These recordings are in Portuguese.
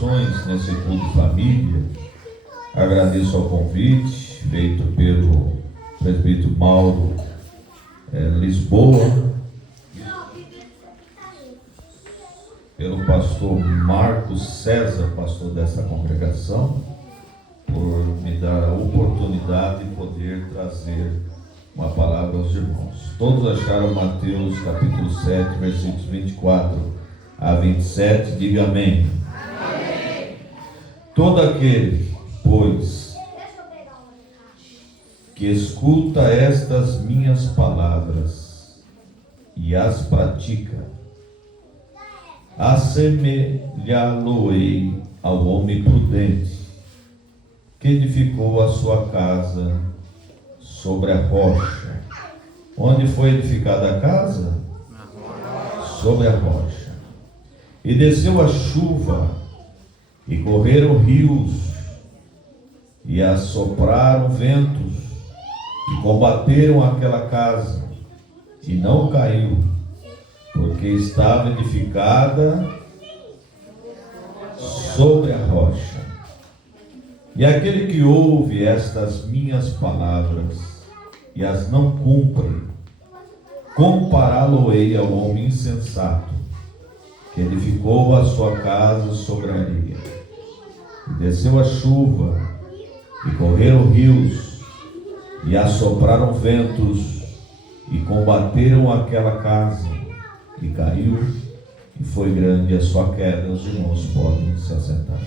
orações nesse culto de família. Agradeço ao convite feito pelo presbítero Mauro Lisboa, pelo pastor Marcos César, pastor dessa congregação, por me dar a oportunidade de poder trazer uma palavra aos irmãos. Todos acharam Mateus capítulo 7, versículos 24 a 27, diga amém. Amém. Todo aquele, pois, que escuta estas minhas palavras e as pratica, assemelhá-lo-ei ao homem prudente que edificou a sua casa sobre a rocha. Onde foi edificada a casa? Sobre a rocha. E desceu a chuva, e correram rios, e assopraram ventos, e combateram aquela casa, e não caiu, porque estava edificada sobre a rocha. E aquele que ouve estas minhas palavras e as não cumpre, compará-lo-ei ao homem insensato, que edificou a sua casa sobre a areia. E desceu a chuva, e correram rios, e assopraram ventos, e combateram aquela casa, e caiu, e foi grande a sua queda. Os irmãos podem se assentar.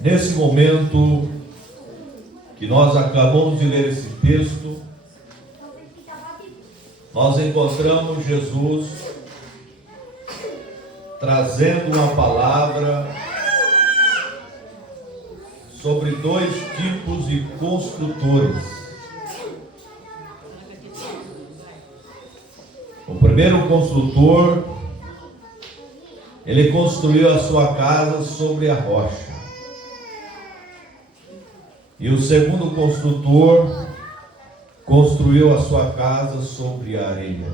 Nesse momento que nós acabamos de ler esse texto, nós encontramos Jesus trazendo uma palavra sobre dois tipos de construtores. O primeiro construtor, ele construiu a sua casa sobre a rocha. E o segundo construtor construiu a sua casa sobre a areia.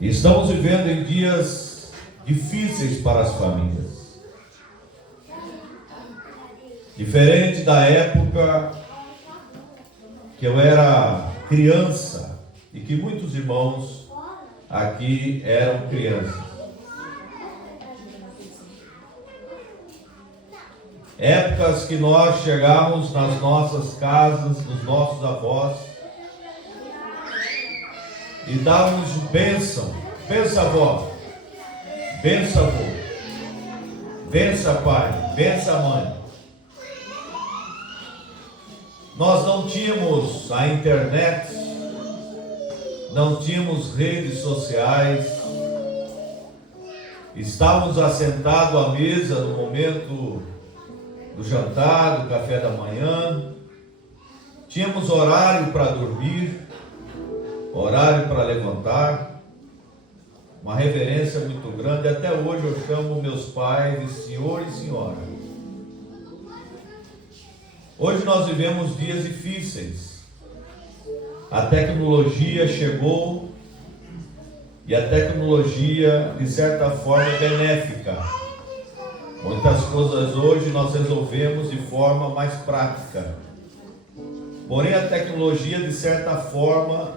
Estamos vivendo em dias difíceis para as famílias. Diferente da época que eu era criança e que muitos irmãos aqui eram crianças. Épocas que nós chegávamos nas nossas casas, dos nossos avós, e dávamos bênção. Bença avó, bença avô, bença pai, bença mãe. Nós não tínhamos a internet, não tínhamos redes sociais, estávamos assentados à mesa no momento do jantar, do café da manhã, tínhamos horário para dormir, horário para levantar, uma reverência muito grande. Até hoje eu chamo meus pais de senhor e senhora. Hoje nós vivemos dias difíceis. A tecnologia chegou e a tecnologia, de certa forma, é benéfica. Muitas coisas hoje nós resolvemos de forma mais prática. Porém, a tecnologia, de certa forma,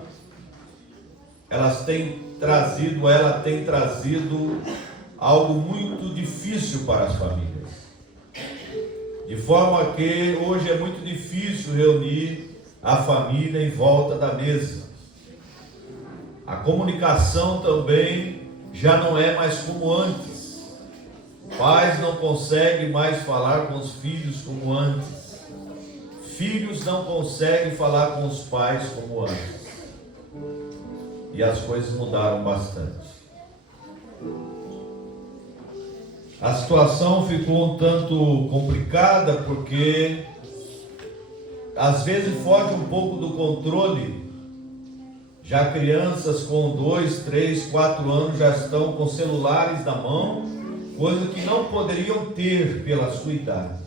ela tem trazido algo muito difícil para as famílias. De forma que hoje é muito difícil reunir a família em volta da mesa. A comunicação também já não é mais como antes. Pais não conseguem mais falar com os filhos como antes. Filhos não conseguem falar com os pais como antes. E as coisas mudaram bastante. A situação ficou um tanto complicada porque às vezes foge um pouco do controle. Já crianças com 2, 3, 4 anos já estão com celulares na mão, coisa que não poderiam ter pela sua idade.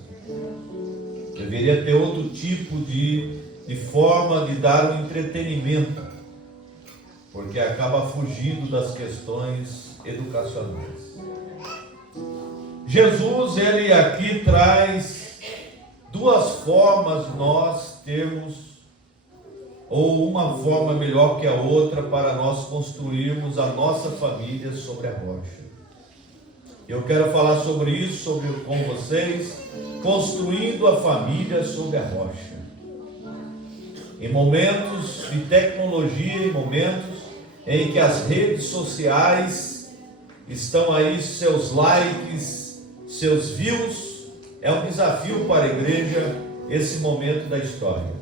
Deveria ter outro tipo de forma de dar um entretenimento, porque acaba fugindo das questões educacionais. Jesus, ele aqui traz duas formas de nós termos, ou uma forma melhor que a outra, para nós construirmos a nossa família sobre a rocha. Eu quero falar sobre isso com vocês, construindo a família sobre a rocha. Em momentos de tecnologia, em momentos em que as redes sociais estão aí, seus likes, seus views, é um desafio para a igreja esse momento da história.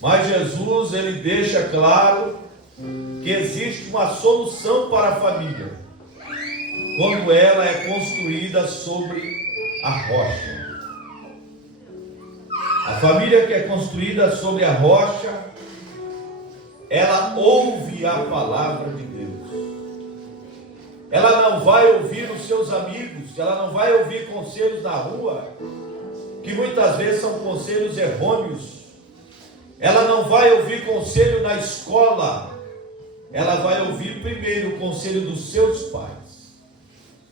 Mas Jesus, ele deixa claro que existe uma solução para a família, quando ela é construída sobre a rocha. A família que é construída sobre a rocha, ela ouve a palavra de Deus. Ela não vai ouvir os seus amigos, ela não vai ouvir conselhos na rua, que muitas vezes são conselhos errôneos. Ela não vai ouvir conselho na escola, ela vai ouvir primeiro o conselho dos seus pais.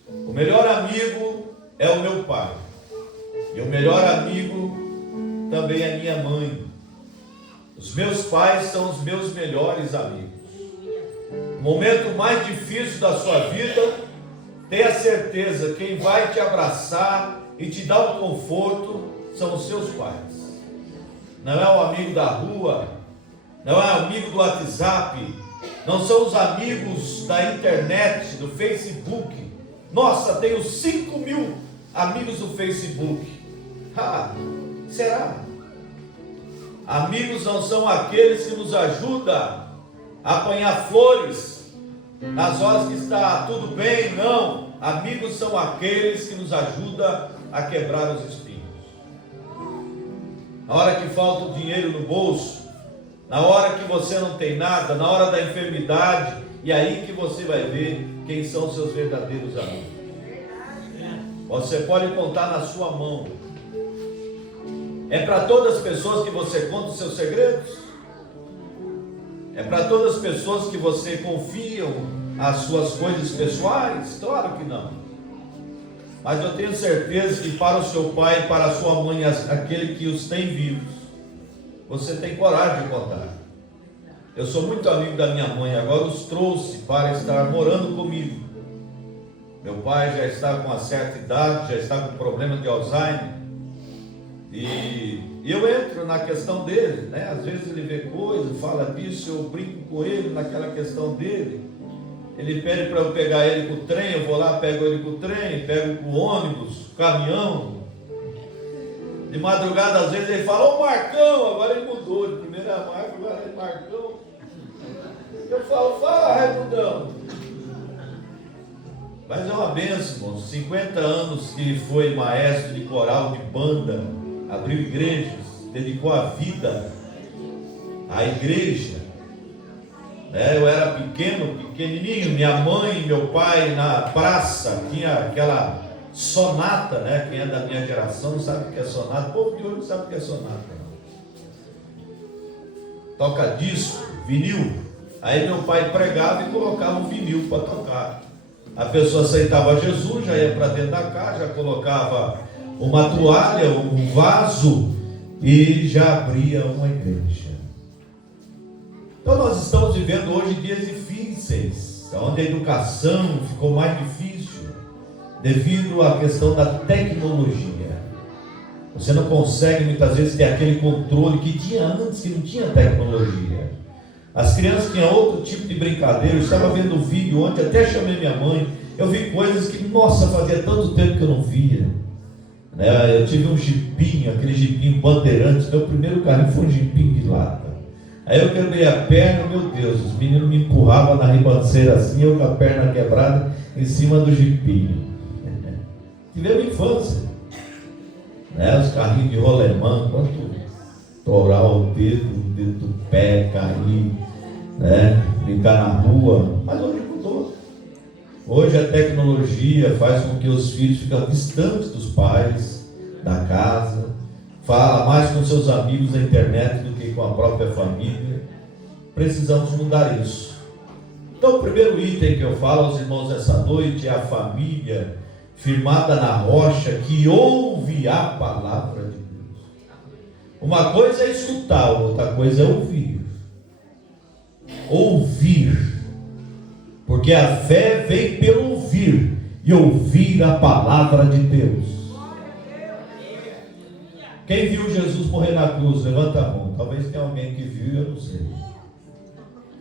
O melhor amigo é o meu pai, e o melhor amigo também é minha mãe. Os meus pais são os meus melhores amigos. O momento mais difícil da sua vida, tenha certeza, quem vai te abraçar e te dar um conforto são os seus pais. Não é o amigo da rua, não é o amigo do WhatsApp, não são os amigos da internet, do Facebook. Nossa, tenho 5.000 amigos do Facebook. Será? Amigos não são aqueles que nos ajudam a apanhar flores nas horas que está tudo bem, não. Amigos são aqueles que nos ajudam a quebrar os espinhos. Na hora que falta o dinheiro no bolso, na hora que você não tem nada, na hora da enfermidade, e aí que você vai ver quem são seus verdadeiros amigos. Você pode contar na sua mão. É para todas as pessoas que você conta os seus segredos? É para todas as pessoas que você confia as suas coisas pessoais? Claro que não. Mas eu tenho certeza que para o seu pai e para a sua mãe, aquele que os tem vivos, você tem coragem de contar. Eu sou muito amigo da minha mãe, agora os trouxe para estar morando comigo. Meu pai já está com uma certa idade, já está com problema de Alzheimer. E eu entro na questão dele, né? Às vezes ele vê coisas, fala disso, eu brinco com ele naquela questão dele. Ele pede para eu pegar ele com o trem, eu vou lá, pego ele com o trem, pego com o ônibus, caminhão. De madrugada, às vezes ele fala, ô Marcão, agora ele mudou, de primeira marca, agora é Marcão. Eu falo, fala, Raimundão. Mas é uma bênção, irmãos. 50 anos que foi maestro de coral, de banda, abriu igrejas, dedicou a vida à igreja. Eu era pequenininho, minha mãe e meu pai na praça, tinha aquela sonata, né? Quem é da minha geração sabe o que é sonata, o povo de hoje não sabe o que é sonata. Toca disco, vinil. Aí meu pai pregava e colocava um vinil para tocar. A pessoa aceitava Jesus, já ia para dentro da casa, já colocava uma toalha, um vaso e já abria uma igreja. Então nós estamos vivendo hoje dias difíceis, onde a educação ficou mais difícil devido à questão da tecnologia. Você não consegue muitas vezes ter aquele controle que tinha antes, que não tinha tecnologia. As crianças tinham outro tipo de brincadeira. Eu estava vendo um vídeo ontem, até chamei minha mãe. Eu vi coisas que, nossa, fazia tanto tempo que eu não via. Eu tive um jipinho, aquele jipinho Bandeirantes. Meu primeiro carrinho foi um jipinho de lata. Aí eu quebrei a perna, meu Deus, os meninos me empurravam na ribanceira assim, eu com a perna quebrada em cima do jipinho. Tivemos infância. Os carrinhos de rolemã, quanto torar o dedo do pé, cair, brincar na rua. Mas hoje mudou. Hoje a tecnologia faz com que os filhos fiquem distantes dos pais, da casa, fala mais com seus amigos na internet do que com a própria família. Precisamos mudar isso. Então, o primeiro item que eu falo aos irmãos essa noite é a família firmada na rocha que ouve a palavra de Deus. Uma coisa é escutar, outra coisa é ouvir. Ouvir. Porque a fé vem pelo ouvir e ouvir a palavra de Deus. Quem viu Jesus morrer na cruz? Levanta a mão. Talvez tenha alguém que viu, eu não sei.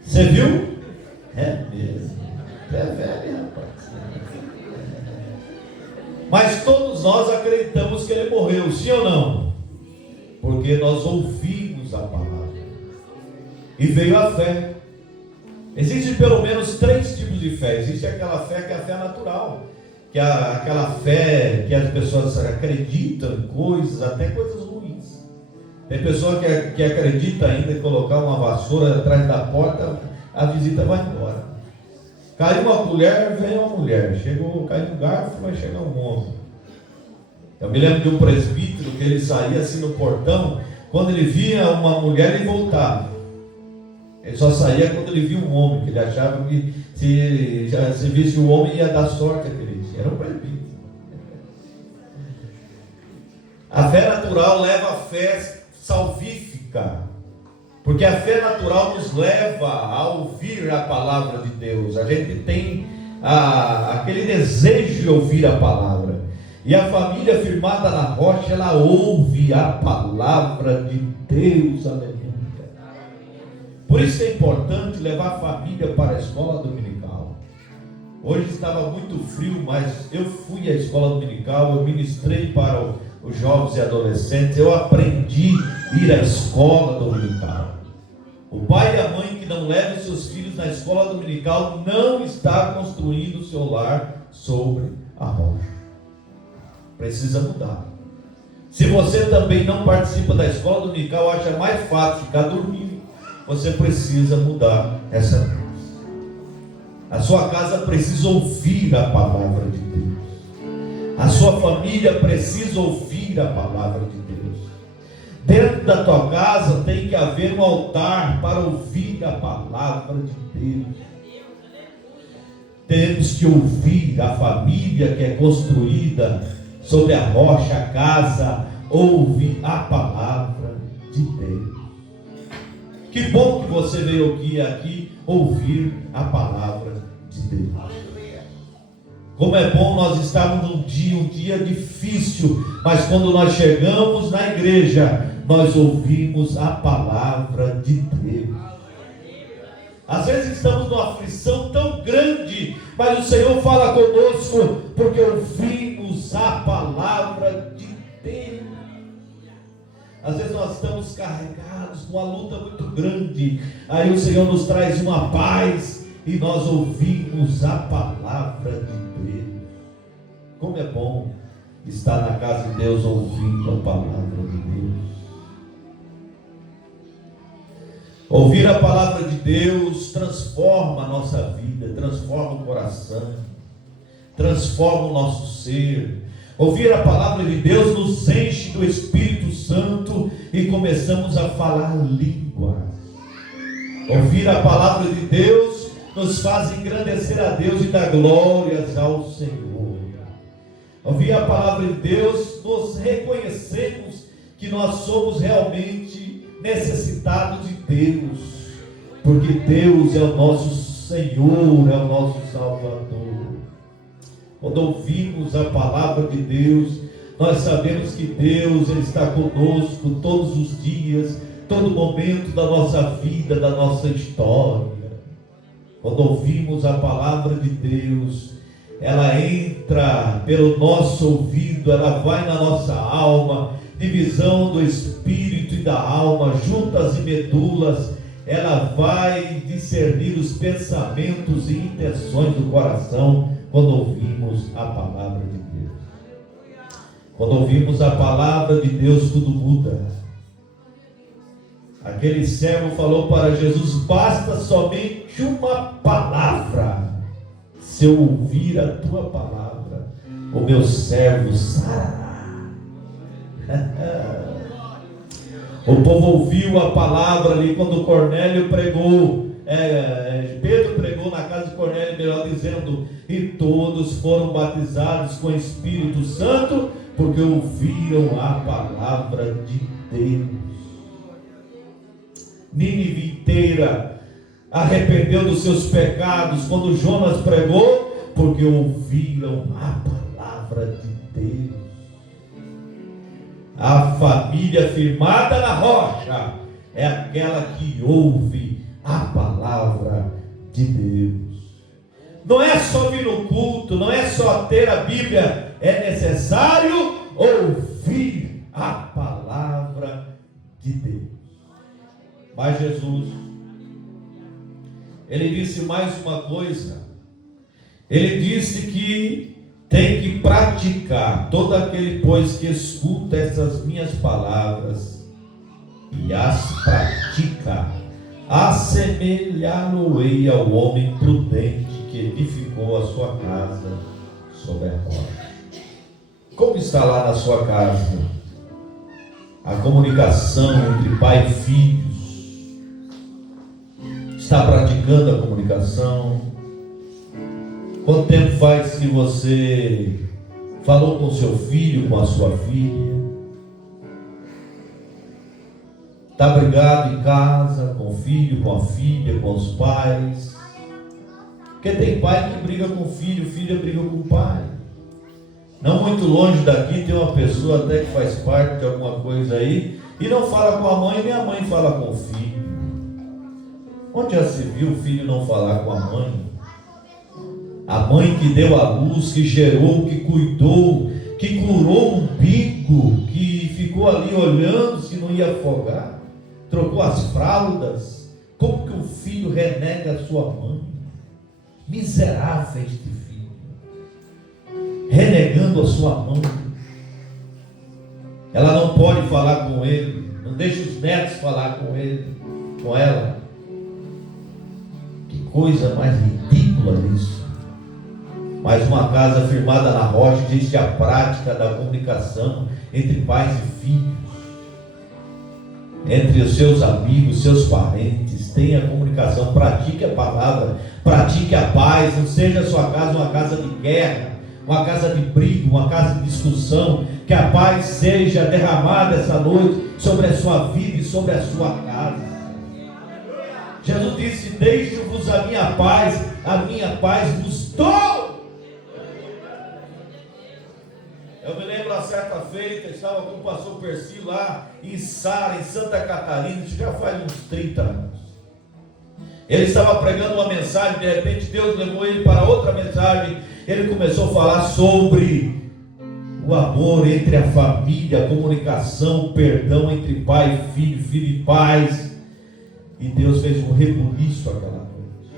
Você viu? É mesmo. É velho, rapaz. Mas todos nós acreditamos que ele morreu, sim ou não? Porque nós ouvimos a palavra. E veio a fé. Existem pelo menos 3 tipos de fé. Existe aquela fé que é a fé natural, que é aquela fé que as pessoas acreditam em coisas, até coisas ruins. Tem pessoa que acredita ainda em colocar uma vassoura atrás da porta, a visita vai embora. Caiu uma colher, vem uma mulher. Caiu um garfo, vai chegar um homem. Eu me lembro de um presbítero que ele saía assim no portão, quando ele via uma mulher ele voltava. Ele só saía quando ele via um homem, que ele achava que se visse o homem ia dar sorte àquele dia. Era um presbítero. A fé natural leva a fé salvífica, porque a fé natural nos leva a ouvir a palavra de Deus. A gente tem aquele desejo de ouvir a palavra. E a família firmada na rocha, ela ouve a palavra de Deus. Aleluia. Por isso é importante levar a família para a escola dominical. Hoje estava muito frio, mas eu fui à escola dominical, eu ministrei para os jovens e adolescentes, eu aprendi a ir à escola dominical. O pai e a mãe que não levam seus filhos na escola dominical não está construindo o seu lar sobre a rocha. Precisa mudar. Se você também não participa da escola dominical, acha mais fácil ficar dormindo, você precisa mudar essa coisa. A sua casa precisa ouvir a palavra de Deus. A sua família precisa ouvir a palavra de Deus. Dentro da tua casa tem que haver um altar para ouvir a palavra de Deus. Temos que ouvir. A família que é construída sobre a rocha, a casa, ouve a palavra de Deus. Que bom que você veio aqui ouvir a palavra de Deus. Como é bom nós estarmos um dia difícil, mas quando nós chegamos na igreja, nós ouvimos a palavra de Deus. Às vezes estamos numa aflição tão grande, mas o Senhor fala conosco, porque ouvimos a palavra de Deus. Às vezes nós estamos carregados com uma luta muito grande, aí o Senhor nos traz uma paz e nós ouvimos a palavra de Deus. Como é bom estar na casa de Deus ouvindo a palavra de Deus. Ouvir a palavra de Deus transforma a nossa vida, transforma o coração, transforma o nosso ser. Ouvir a palavra de Deus nos enche do Espírito Santo e começamos a falar línguas. Ouvir a palavra de Deus nos faz engrandecer a Deus e dar glórias ao Senhor. Ouvir a palavra de Deus, nos reconhecemos que nós somos realmente necessitados de Deus, porque Deus é o nosso Senhor, é o nosso Salvador. Quando ouvimos a palavra de Deus, nós sabemos que Deus Ele está conosco todos os dias, todo momento da nossa vida, da nossa história. Quando ouvimos a palavra de Deus, ela entra pelo nosso ouvido, ela vai na nossa alma, divisão do espírito e da alma, juntas e medulas, ela vai discernir os pensamentos e intenções do coração quando ouvimos a palavra de Deus. Quando ouvimos a palavra de Deus, tudo muda. Aquele servo falou para Jesus: basta somente uma palavra, se eu ouvir a tua palavra, o meu servo sarará. O povo ouviu a palavra ali quando Cornélio pregou, Pedro pregou na casa de Cornélio, melhor dizendo, e todos foram batizados com o Espírito Santo, porque ouviram a palavra de Deus. Nínive inteira arrependeu dos seus pecados quando Jonas pregou, porque ouviram a palavra de Deus. A família firmada na rocha é aquela que ouve a palavra de Deus. Não é só vir no culto, não é só ter a Bíblia, é necessário ouvir a palavra de Deus. Mas Jesus, ele disse mais uma coisa. Ele disse que tem que praticar. Todo aquele, pois, que escuta essas minhas palavras e as pratica, assemelhá-lo-ei ao homem prudente que edificou a sua casa sobre a rocha. Como está lá na sua casa a comunicação entre pai e filhos? Está praticando a comunicação? Quanto tempo faz que você falou com seu filho, com a sua filha? Está brigado em casa, com o filho, com a filha, com os pais? Porque tem pai que briga com o filho, filha briga com o pai. Não muito longe daqui tem uma pessoa até que faz parte de alguma coisa aí e não fala com a mãe, nem a mãe fala com o filho. Onde já se viu o filho não falar com a mãe? A mãe que deu a luz, que gerou, que cuidou, que curou o umbigo, que ficou ali olhando se não ia afogar, trocou as fraldas. Como que o filho renega a sua mãe? Miserável este filho, renegando a sua mãe. Ela não pode falar com ele, não deixa os netos falar com ele, com ela. Que coisa mais ridícula isso. Mas uma casa firmada na rocha existe a prática da comunicação entre pais e filhos, entre os seus amigos, seus parentes. Tenha a comunicação, pratique a palavra, pratique a paz. Não seja a sua casa uma casa de guerra, uma casa de briga, uma casa de discussão. Que a paz seja derramada essa noite sobre a sua vida e sobre a sua casa. Jesus disse: deixo-vos a minha paz vos dou. Eu me lembro a certa feita, estava com o pastor Percy lá em Sara, em Santa Catarina, isso já faz uns 30 anos. Ele estava pregando uma mensagem, de repente Deus levou ele para outra mensagem. Ele começou a falar sobre o amor entre a família, a comunicação, o perdão entre pai e filho, filho e pais. E Deus fez um rebuliço aquela noite.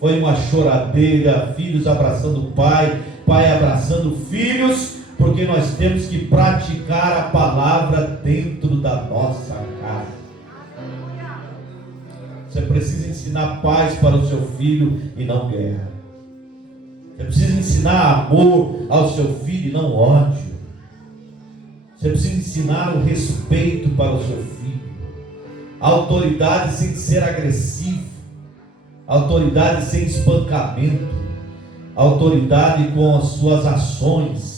Foi uma choradeira, filhos abraçando o pai, pai abraçando filhos, porque nós temos que praticar a palavra dentro da nossa casa. Você precisa ensinar paz para o seu filho e não guerra. Você precisa ensinar amor ao seu filho e não ódio. Você precisa ensinar o respeito para o seu filho. Autoridade sem ser agressivo. Autoridade sem espancamento. Autoridade com as suas ações.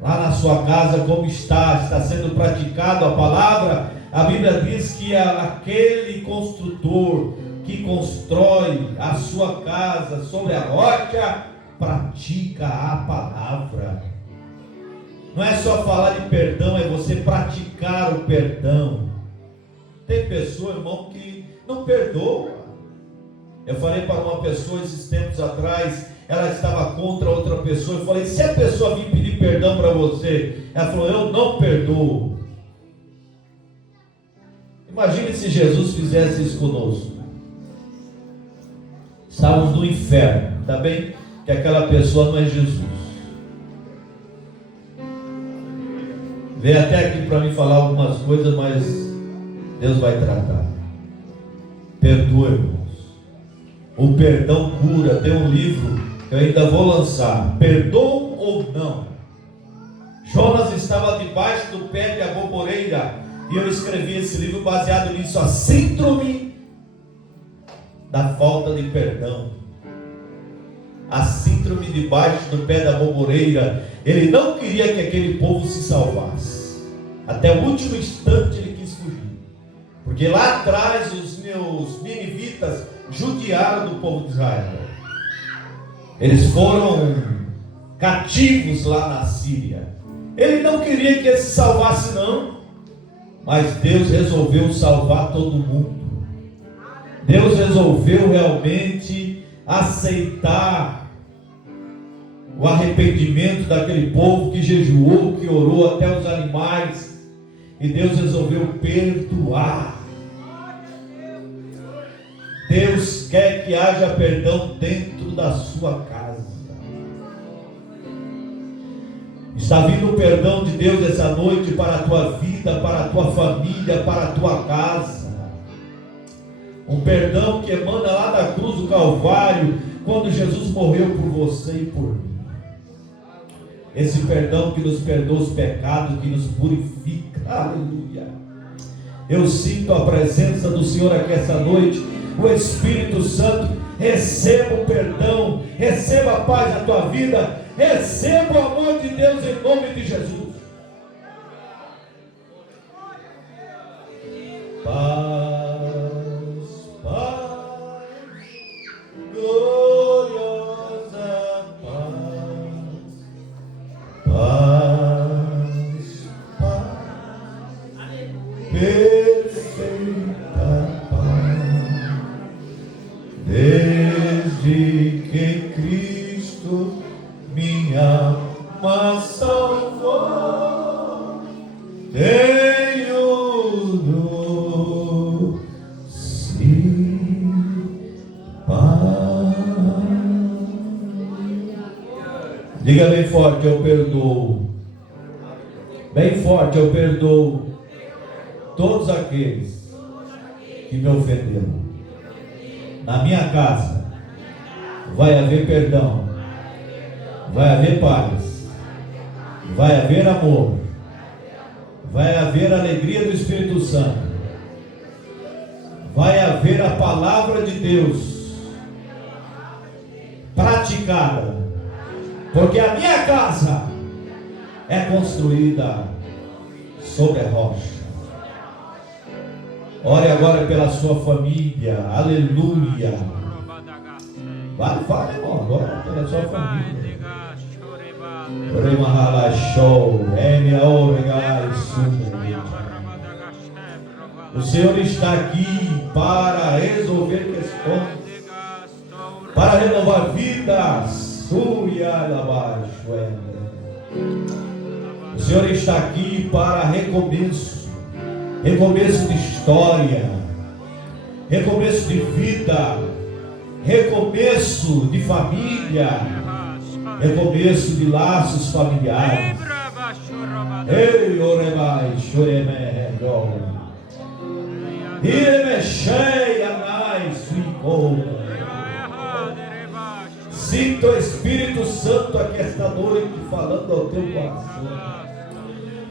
Lá na sua casa, como está sendo praticado a palavra? A Bíblia diz que aquele construtor que constrói a sua casa sobre a rocha, pratica a palavra. Não é só falar de perdão, é você praticar o perdão. Tem pessoa, irmão, que não perdoa. Eu falei para uma pessoa esses tempos atrás, ela estava contra outra pessoa. Eu falei: se a pessoa vir pedir perdão para você, ela falou: eu não perdoo. Imagine se Jesus fizesse isso conosco. Estávamos no inferno. Ainda bem que aquela pessoa não é Jesus. Veio até aqui para mim falar algumas coisas, mas Deus vai tratar. Perdoa, irmãos. O perdão cura. Tem um livro que eu ainda vou lançar, Perdão ou Não. Jonas estava debaixo do pé de aboboreira, e eu escrevi esse livro baseado nisso, a síndrome da falta de perdão. A síndrome debaixo do pé da aboboreira. Ele não queria que aquele povo se salvasse. Até o último instante ele quis fugir, porque lá atrás os ninivitas judiaram do povo de Israel. Eles foram cativos lá na Síria. Ele não queria que ele se salvasse não, mas Deus resolveu salvar todo mundo. Deus resolveu realmente aceitar o arrependimento daquele povo que jejuou, que orou, até os animais, e Deus resolveu perdoar. Deus quer que haja perdão dentro da sua casa. Está vindo o perdão de Deus essa noite para a tua vida, para a tua família, para a tua casa. Um perdão que emana lá da cruz do Calvário, quando Jesus morreu por você e por mim. Esse perdão que nos perdoa os pecados, que nos purifica. Aleluia. Eu sinto a presença do Senhor aqui essa noite. O Espírito Santo, receba o perdão, receba a paz na tua vida, receba o amor de Deus em nome de Jesus. Paz, paz, gloriosa paz, paz, paz, perfeita paz, desde que Cristo minha alma salvou, tenho doce paz. Diga bem forte, eu perdoo. Bem forte, eu perdoo todos aqueles que me ofenderam. Na minha casa vai haver perdão, vai haver paz, vai haver amor, vai haver alegria do Espírito Santo, vai haver a palavra de Deus praticada, porque a minha casa é construída sobre a rocha. Ore agora pela sua família, aleluia. Vai, irmão, agora pela sua família. O Senhor está aqui para resolver questões, para renovar vidas. O Senhor está aqui para recomeço, recomeço de história, recomeço de vida, recomeço de família, recomeço de laços familiares. Ei, orebai, choremego, iremechei, anai, suicou. Sinta o Espírito Santo aqui esta noite falando ao teu coração.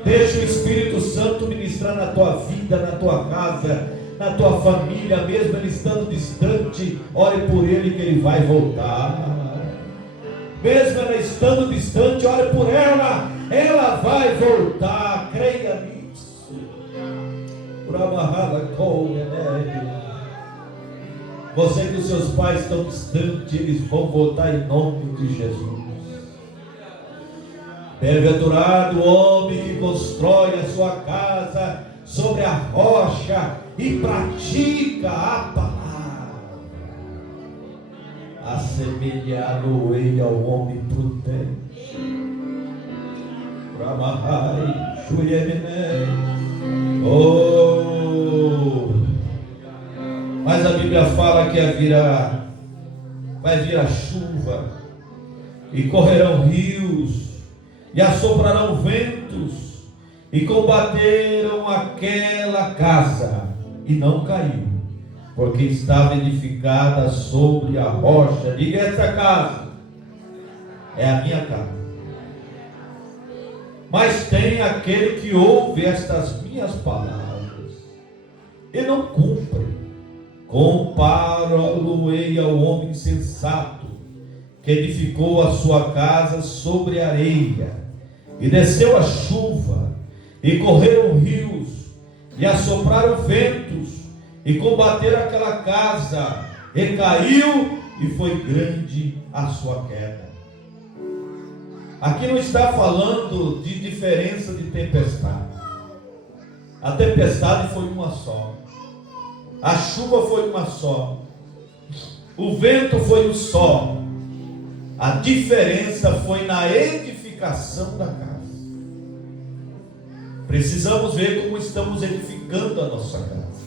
Deixa o Espírito Santo ministrar na tua vida, na tua casa, na tua família, mesmo ele estando distante. Ore por ele que ele vai voltar. Mesmo ela estando distante, ore por ela, ela vai voltar. Creia nisso. Você que os seus pais estão distantes, eles vão voltar em nome de Jesus. Bem-aventurado o homem que constrói a sua casa sobre a rocha e pratica a palavra. Assemelhado ele ao homem prudente. Mas a Bíblia fala que vai vir a chuva, e correrão rios, e assoprarão ventos, e combateram aquela casa, e não caiu, porque estava edificada sobre a rocha. Diga: esta casa é a minha casa. Mas tem aquele que ouve estas minhas palavras e não cumpre. Comparo-lo-ei ao homem insensato, que edificou a sua casa sobre a areia, e desceu a chuva, e correram rios, e assopraram ventos, e combateram aquela casa, e caiu, e foi grande a sua queda. Aqui não está falando de diferença de tempestade. A tempestade foi uma só, a chuva foi uma só, o vento foi um só. A diferença foi na edificação da casa. Precisamos ver como estamos edificando a nossa casa,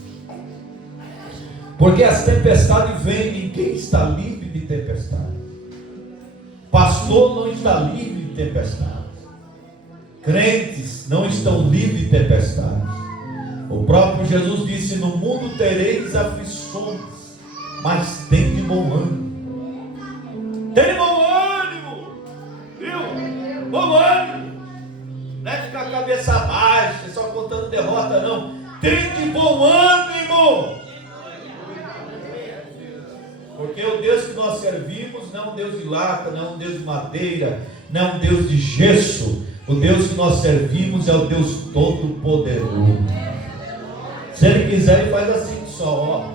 porque as tempestades vêm. Ninguém está livre de tempestade. Pastor não está livre de tempestade. Crentes não estão livres de tempestade. O próprio Jesus disse: no mundo tereis aflições, mas tem de bom ânimo. Tem bom ânimo, viu? Bom ânimo. Não é ficar com a cabeça baixa, só contando derrota, não. Tem de bom ânimo. Porque o Deus que nós servimos não é um Deus de lata, não é um Deus de madeira, não é um Deus de gesso. O Deus que nós servimos é o Deus Todo-Poderoso. Se Ele quiser, Ele faz assim só, ó.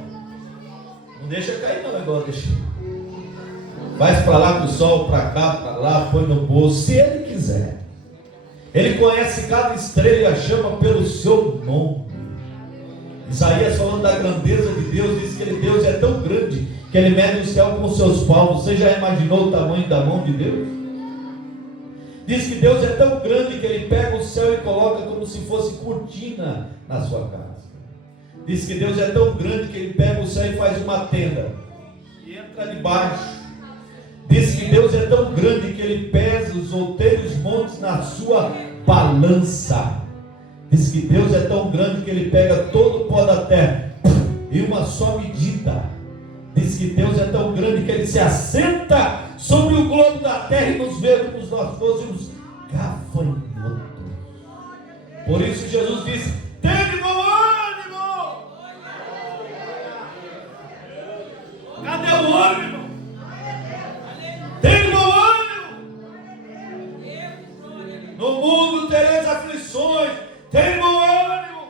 Não deixa cair não, igual deixa. Faz para lá com o sol, para cá, para lá, põe no bolso, se Ele quiser. Ele conhece cada estrela e a chama pelo seu nome. Isaías, falando da grandeza de Deus, diz que Deus é tão grande que Ele mede o céu com seus palmos. Você já imaginou o tamanho da mão de Deus? Diz que Deus é tão grande que Ele pega o céu e coloca como se fosse cortina na sua casa. Diz que Deus é tão grande que Ele pega o céu e faz uma tenda e entra debaixo. Diz que Deus é tão grande que Ele pesa os outeiros montes na sua balança. Diz que Deus é tão grande que Ele pega todo o pó da terra e uma só medida. Diz que Deus é tão grande que Ele se assenta sobre o globo da terra e nos vê como se nós fôssemos gafanhotos. Por isso Jesus disse: tende bom ânimo. Cadê o ânimo? Tende bom ânimo. No mundo tereis aflições. Tende bom ânimo.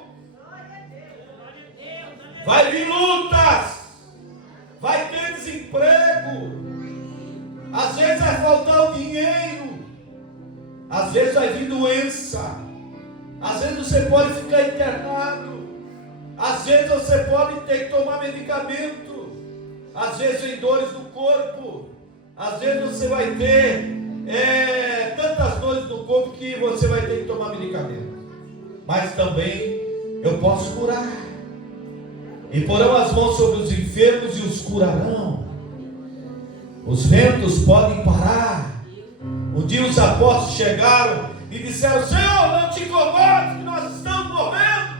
Vai vir lutas. Vai ter desemprego. Às vezes vai faltar o dinheiro. Às vezes vai vir doença. Às vezes você pode ficar internado. Às vezes você pode ter que tomar medicamento. Às vezes vem dores no corpo. Às vezes você vai ter tantas dores no corpo que você vai ter que tomar medicamento. Mas também eu posso curar. E porão as mãos sobre os enfermos e os curarão. Os ventos podem parar. Um dia os apóstolos chegaram e disseram: Senhor, não te incomodes que nós estamos morrendo.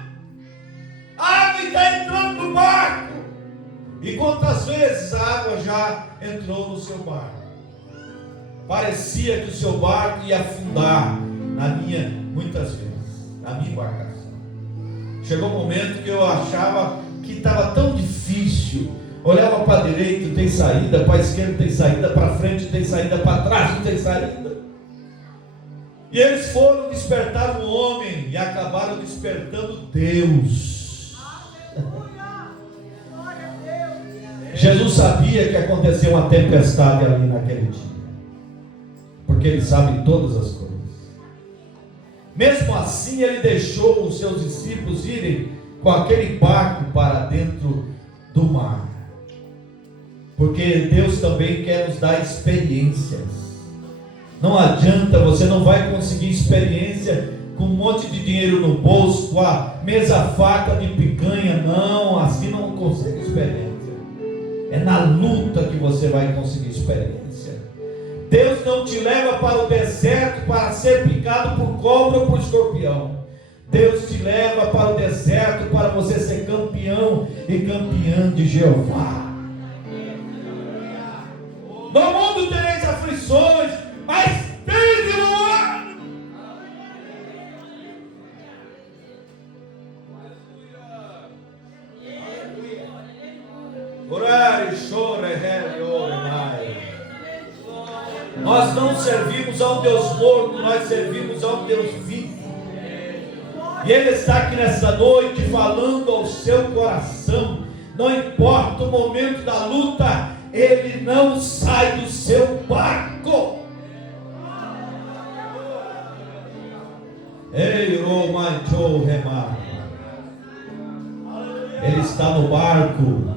A água está entrando no barco. E quantas vezes a água já entrou no seu barco? Parecia que o seu barco ia afundar. Muitas vezes, na minha embarcação. Chegou um momento que eu achava que estava tão difícil. Olhava para a direita, tem saída, para a esquerda tem saída, para a frente tem saída, para trás não tem saída. E eles foram despertar o homem e acabaram despertando Deus. Jesus sabia que aconteceu uma tempestade ali naquele dia, porque Ele sabe todas as coisas. Mesmo assim, Ele deixou os seus discípulos irem com aquele barco para dentro do mar, porque Deus também quer nos dar experiências. Não adianta, você não vai conseguir experiência com um monte de dinheiro no bolso, com a mesa farta de picanha. Não, assim não consegue experiência. É na luta que você vai conseguir experiência. Deus não te leva para o deserto para ser picado por cobra ou por escorpião. Deus te leva para o deserto para você ser campeão e campeã de Jeová. No mundo tereis aflições, mas tende o ânimo. Orar e chorar, nós não servimos a um Deus morto, nós servimos a um Deus vivo. E Ele está aqui nessa noite falando ao seu coração. Não importa o momento da luta, Ele não sai do seu barco. Ei, Romancho Remar. Ele está no barco.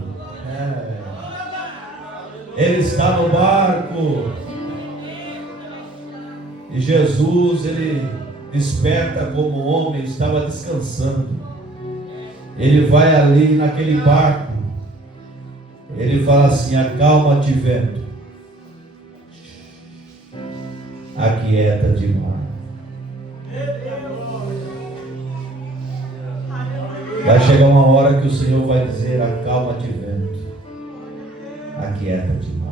Ele está no barco. E Jesus, Ele desperta como homem, estava descansando. Ele vai ali naquele barco. Ele fala assim: acalma-te, vento, aquieta-te, mar. Vai chegar uma hora que o Senhor vai dizer: acalma-te, vento, aquieta-te, mar.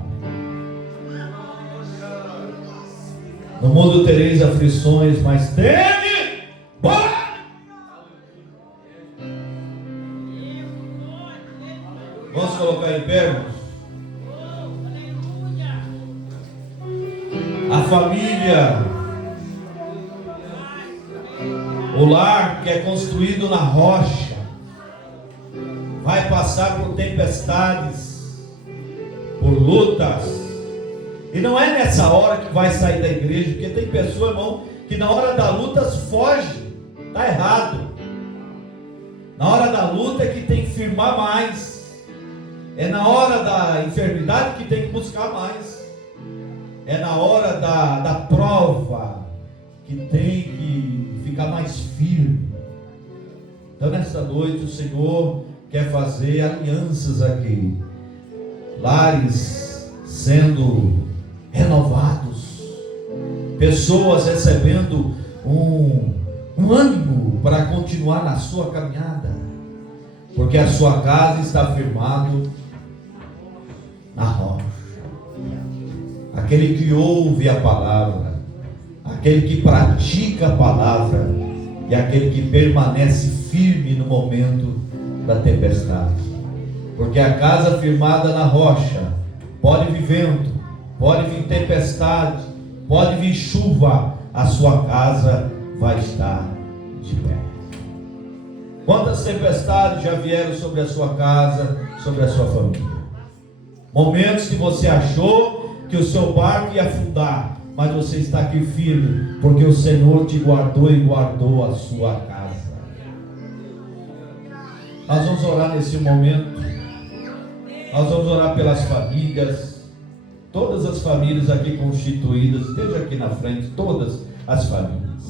No mundo tereis aflições, mas tende bom. Vamos colocar em pé, irmãos. A família, o lar que é construído na rocha, vai passar por tempestades, por lutas. E não é nessa hora que vai sair da igreja, porque tem pessoa, irmão, que na hora da luta foge. Está errado. Na hora da luta é que tem que firmar mais. É na hora da enfermidade que tem que buscar mais. É na hora da prova que tem que ficar mais firme. Então nesta noite o Senhor quer fazer alianças aqui. Lares sendo renovados. Pessoas recebendo um ânimo para continuar na sua caminhada. Porque a sua casa está firmado na rocha. Aquele que ouve a palavra, aquele que pratica a palavra e aquele que permanece firme no momento da tempestade. Porque a casa firmada na rocha, pode vir vento, pode vir tempestade, pode vir chuva, a sua casa vai estar de pé. Quantas tempestades já vieram sobre a sua casa, sobre a sua família? Momentos que você achou que o seu barco ia afundar, mas você está aqui firme, porque o Senhor te guardou e guardou a sua casa. Nós vamos orar nesse momento. Nós vamos orar pelas famílias, todas as famílias aqui constituídas, esteja aqui na frente, todas as famílias.